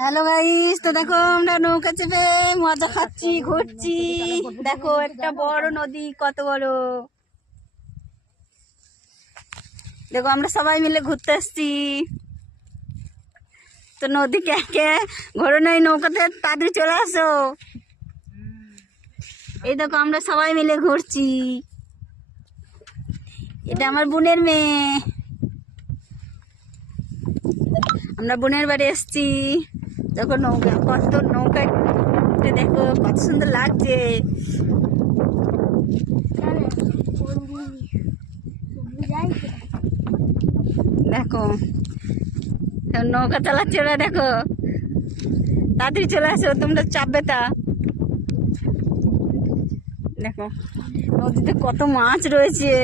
Hello guys, তো দেখো আমরা নৌকা চেপে মজা খাচ্ছি, ঘুরছি। দেখো একটা বড় নদী, কত বড়। দেখো আমরা সবাই মিলে ঘুরতে আসছি। তো নদী কে কে ঘোরো নাই, নৌকাতে তাড়াতাড়ি চলে আসো। এই দেখো আমরা সবাই মিলে ঘুরছি। এটা আমার বোনের মেয়ে। আমরা বোনের বাড়ি এসছি। দেখো নৌকা, কত নৌকা, দেখো কত সুন্দর লাগছে। দেখো নৌকা চালাচ্ছে ওরা, দেখো তাড়াতাড়ি চলে আসো, তোমরা চাপবে তা। দেখো নদীতে কত মাছ রয়েছে।